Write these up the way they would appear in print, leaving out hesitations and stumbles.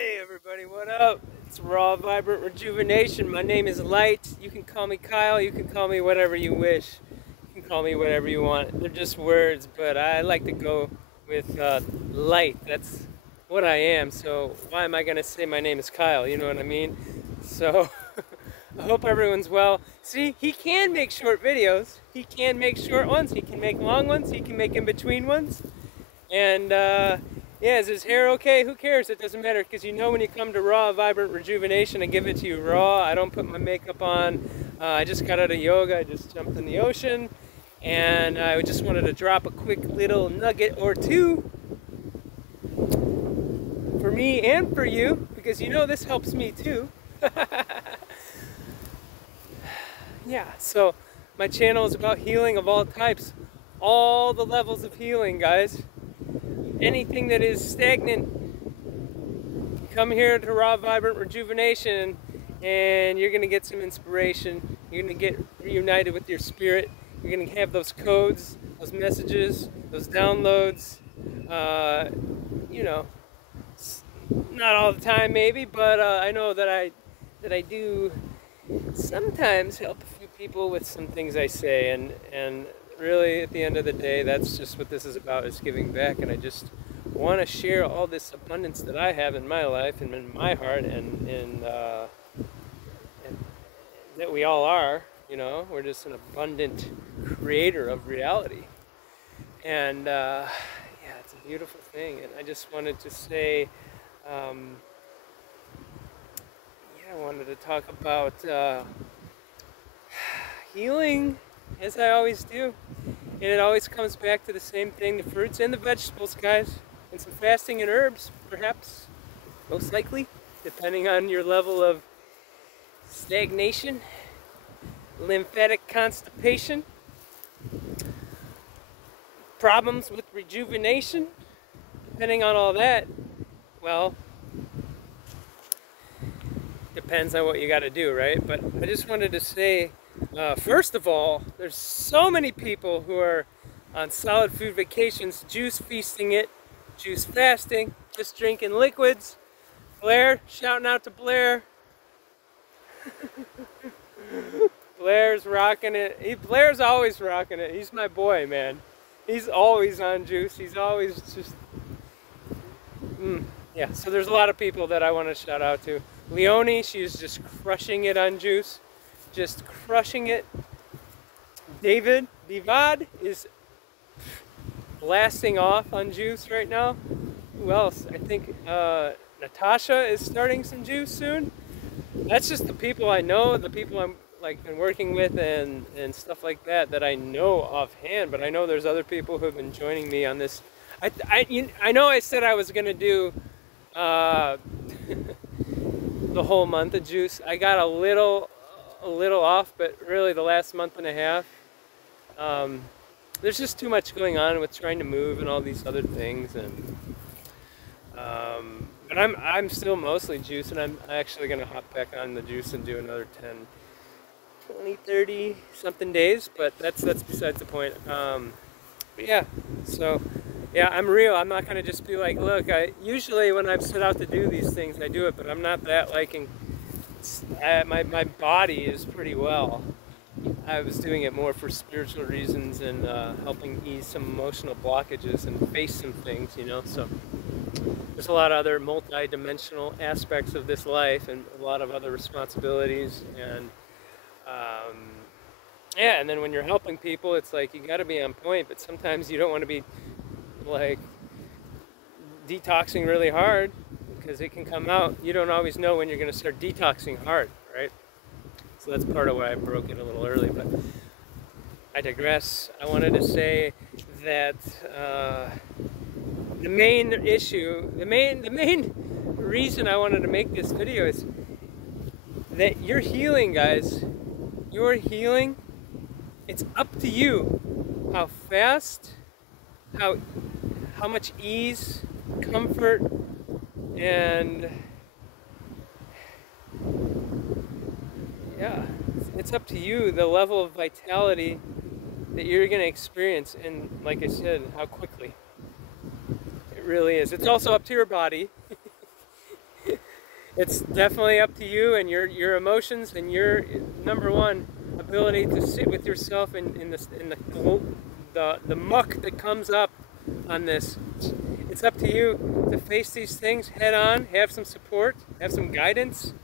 Hey everybody, what up? It's Raw Vibrant Rejuvenation. My name is Light. You can call me Kyle, you can call me whatever you wish. You can call me whatever you want. They're just words, but I like to go with Light. That's what I am, so why am I going to say my name is Kyle? You know what I mean? So, I hope everyone's well. See, he can make short videos. He can make short ones. He can make long ones. He can make in-between ones. And, yeah, is his hair okay? Who cares? It doesn't matter, because you know when you come to Raw Vibrant Rejuvenation, I give it to you raw. I don't put my makeup on. I just got out of yoga. I just jumped in the ocean. And I just wanted to drop a quick little nugget or two for me and for you, because you know this helps me too. Yeah, so my channel is about healing of all types. All the levels of healing, guys. Anything that is stagnant, come here to Raw Vibrant Rejuvenation and you're going to get some inspiration. You're going to get reunited with your spirit. You're going to have those codes, those messages, those downloads. You know, not all the time maybe, but I know that I do sometimes help a few people with some things I say, and really, at the end of the day, that's just what this is about, is giving back. And I just want to share all this abundance that I have in my life and in my heart, and that we all are. You know, we're just an abundant creator of reality. And yeah, it's a beautiful thing. And I just wanted to say, yeah, I wanted to talk about healing, as I always do, and it always comes back to the same thing: the fruits and the vegetables, guys, and some fasting and herbs, perhaps, most likely, depending on your level of stagnation, lymphatic constipation, problems with rejuvenation, depending on all that. Well, depends on what you got to do, right? But I just wanted to say, first of all, there's so many people who are on solid food vacations, juice feasting it, juice fasting, just drinking liquids. Blair, shouting out to Blair. Blair's rocking it. Blair's always rocking it. He's my boy, man. He's always on juice. He's always just... Yeah, so there's a lot of people that I want to shout out to. Leonie, she's just crushing it on juice. Just crushing it. David Vivad is blasting off on juice right now. Who else? I think Natasha is starting some juice soon. That's just the people I know, the people I'm like been working with and stuff like that I know offhand. But I know there's other people who have been joining me on this. I know I said I was gonna do the whole month of juice. I got a little off, but really the last month and a half, there's just too much going on with trying to move and all these other things, and but I'm still mostly juice, and I'm actually gonna hop back on the juice and do another 10, 20, 30 something days, but that's besides the point. But yeah, so yeah, I'm real. I'm not gonna just be like, look, usually when I've set out to do these things, I do it, but I'm not that liking. My body is pretty well. I was doing it more for spiritual reasons and helping ease some emotional blockages and face some things, you know. So there's a lot of other multi-dimensional aspects of this life and a lot of other responsibilities, and yeah, and then when you're helping people, it's like you got to be on point, but sometimes you don't want to be like detoxing really hard, because it can come out. You don't always know when you're going to start detoxing hard, right? So that's part of why I broke it a little early, but I digress. I wanted to say that the main issue, the main reason I wanted to make this video is that you're healing, guys. You're healing. It's up to you how fast, how much ease, comfort, and yeah, it's up to you, the level of vitality that you're going to experience, and like I said, how quickly. It really is. It's also up to your body. It's definitely up to you and your emotions and your number one ability to sit with yourself in the muck that comes up on this. It's up to you to face these things head on, have some support, have some guidance,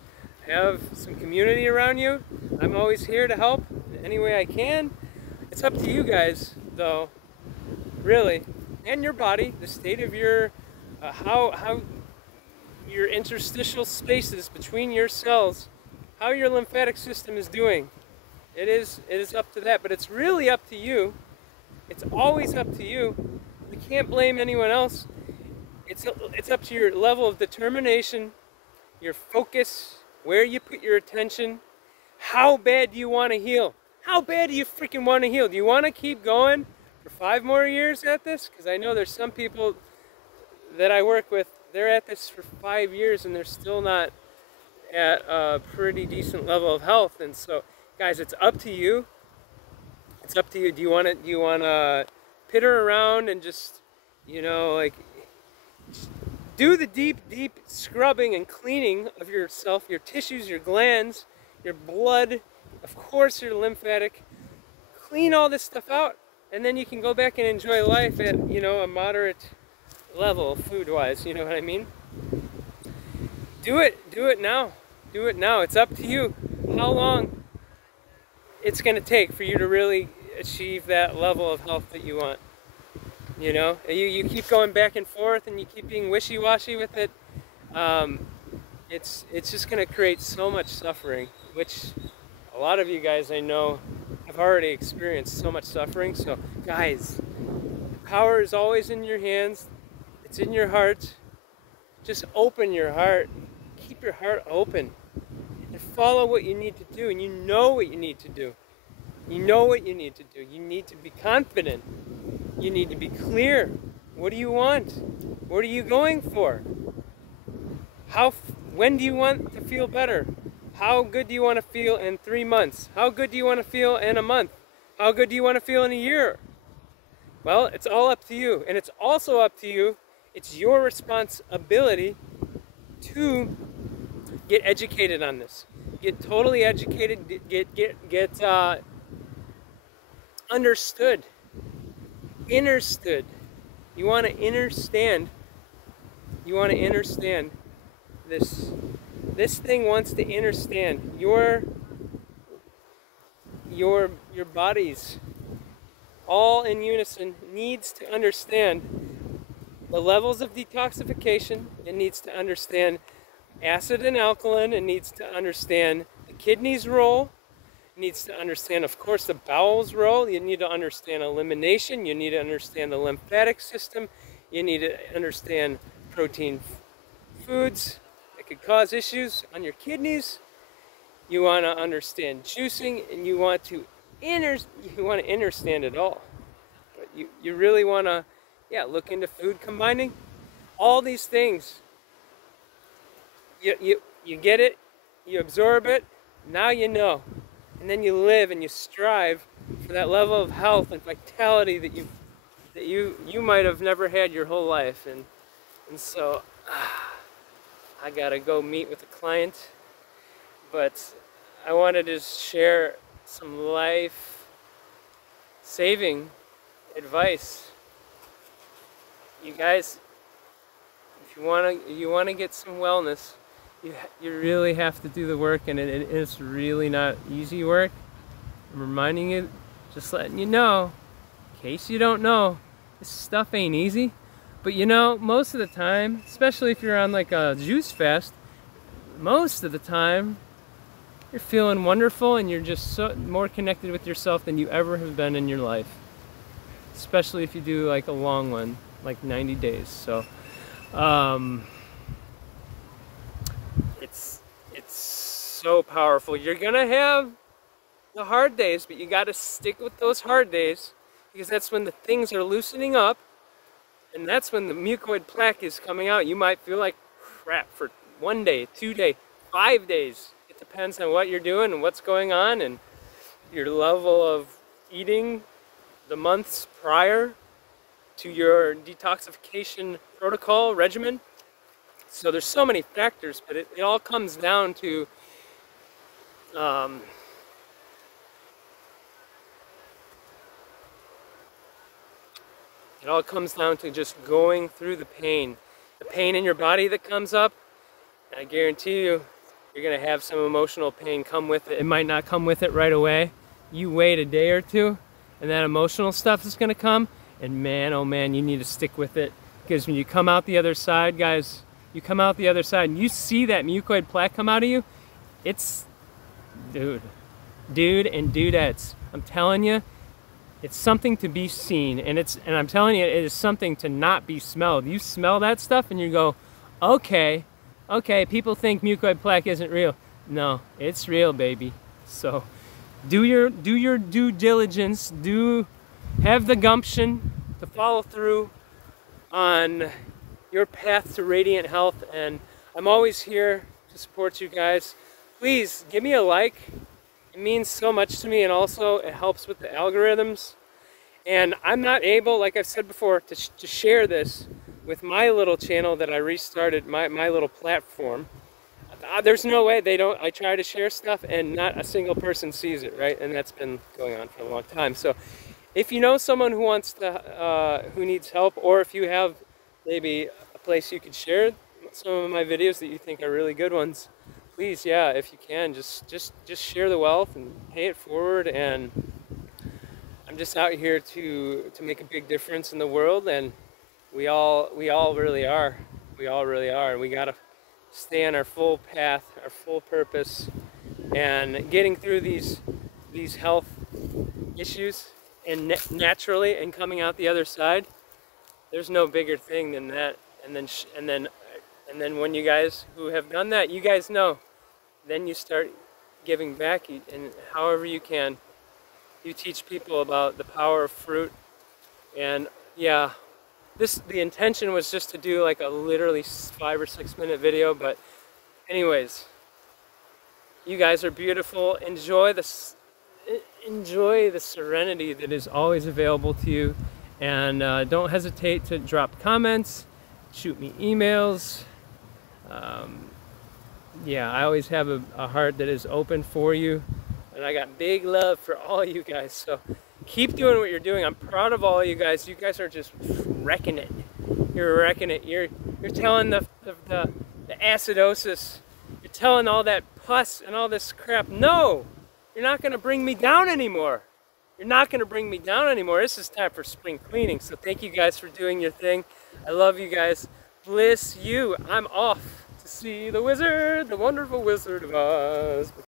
have some community around you. I'm always here to help any way I can. It's up to you guys, though, really, and your body, the state of your, how your interstitial spaces between your cells, how your lymphatic system is doing. It is up to that, but it's really up to you. It's always up to you. You can't blame anyone else. It's up to your level of determination, your focus, where you put your attention. How bad do you want to heal? How bad do you freaking want to heal? Do you want to keep going for 5 more years at this? Because I know there's some people that I work with, they're at this for 5 years and they're still not at a pretty decent level of health. And so, guys, it's up to you. It's up to you. Do you want to pitter around and just, you know, like, do the deep scrubbing and cleaning of yourself, your tissues, your glands, your blood, of course your lymphatic. Clean all this stuff out, and then you can go back and enjoy life at, you know, a moderate level food-wise, you know what I mean? Do it now. Do it now. It's up to you how long it's going to take for you to really achieve that level of health that you want. You know, you keep going back and forth and you keep being wishy-washy with it. It's just going to create so much suffering, which a lot of you guys I know have already experienced so much suffering. So guys, the power is always in your hands. It's in your heart. Just open your heart. Keep your heart open and follow what you need to do. And you know what you need to do. You know what you need to do. You need to be confident. You need to be clear. What do you want? What are you going for? When do you want to feel better? How good do you want to feel in 3 months? How good do you want to feel in a month? How good do you want to feel in a year? Well, it's all up to you. And it's also up to you. It's your responsibility to get educated on this. Get totally educated. Get understood. Understood. You want to understand. You want to understand this. This thing wants to understand your bodies, all in unison, needs to understand the levels of detoxification. It needs to understand acid and alkaline. It needs to understand the kidney's role. It needs to understand, of course, the bowel's role. You need to understand elimination. You need to understand the lymphatic system. You need to understand protein foods that could cause issues on your kidneys. You want to understand juicing, and you want to understand it all. But you really want to, look into food combining. All these things. You get it, you absorb it, now you know. And then you live and you strive for that level of health and vitality that you might have never had your whole life. And so I gotta go meet with a client, but I wanted to share some life-saving advice. You guys, if you wanna get some wellness, you really have to do the work, and it is really not easy work. I'm reminding you, just letting you know, in case you don't know, this stuff ain't easy. But you know, most of the time, especially if you're on like a juice fast, most of the time, you're feeling wonderful and you're just more connected with yourself than you ever have been in your life. Especially if you do like a long one, like 90 days. So, it's so powerful. You're gonna have the hard days, but you gotta stick with those hard days, because that's when the things are loosening up, and that's when the mucoid plaque is coming out. You might feel like crap for 1 day, 2 days, 5 days. It depends on what you're doing and what's going on and your level of eating the months prior to your detoxification protocol regimen. So there's so many factors, but it all comes down to it all comes down to just going through the pain in your body that comes up. And I guarantee you, you're gonna have some emotional pain come with it. It might not come with it right away. You wait a day or two, and that emotional stuff is gonna come. And man, oh man, you need to stick with it, because when you come out the other side, guys, you come out the other side and you see that mucoid plaque come out of you. It's, dude and dudettes, I'm telling you, it's something to be seen, and I'm telling you, it is something to not be smelled. You smell that stuff and you go, okay, people think mucoid plaque isn't real. No, it's real, baby. So do your due diligence, have the gumption to follow through on your path to radiant health, and I'm always here to support you guys. Please give me a like. It means so much to me, and also it helps with the algorithms. And I'm not able, like I've said before, to share this with my little channel that I restarted, my little platform. There's no way I try to share stuff and not a single person sees it, right? And that's been going on for a long time. So if you know someone who wants to, who needs help, or if you have maybe a place you could share some of my videos that you think are really good ones, please, yeah, if you can, just share the wealth and pay it forward. And I'm just out here to make a big difference in the world, and we all really are. We all really are, and we gotta stay on our full path, our full purpose, and getting through these health issues and naturally, and coming out the other side. There's no bigger thing than that. And then when you guys who have done that, you guys know, then you start giving back, and however you can. You teach people about the power of fruit. And yeah, the intention was just to do like a literally 5 or 6 minute video, but anyways, you guys are beautiful. Enjoy the serenity that is always available to you, and don't hesitate to drop comments, shoot me emails. Yeah, I always have a heart that is open for you, and I got big love for all you guys. So keep doing what you're doing. I'm proud of all you guys. You guys are just wrecking it. You're wrecking it. You're telling the acidosis. You're telling all that pus and all this crap. No, you're not going to bring me down anymore. You're not going to bring me down anymore. This is time for spring cleaning. So thank you guys for doing your thing. I love you guys. Bliss you. I'm off to see the wizard, the wonderful Wizard of Oz.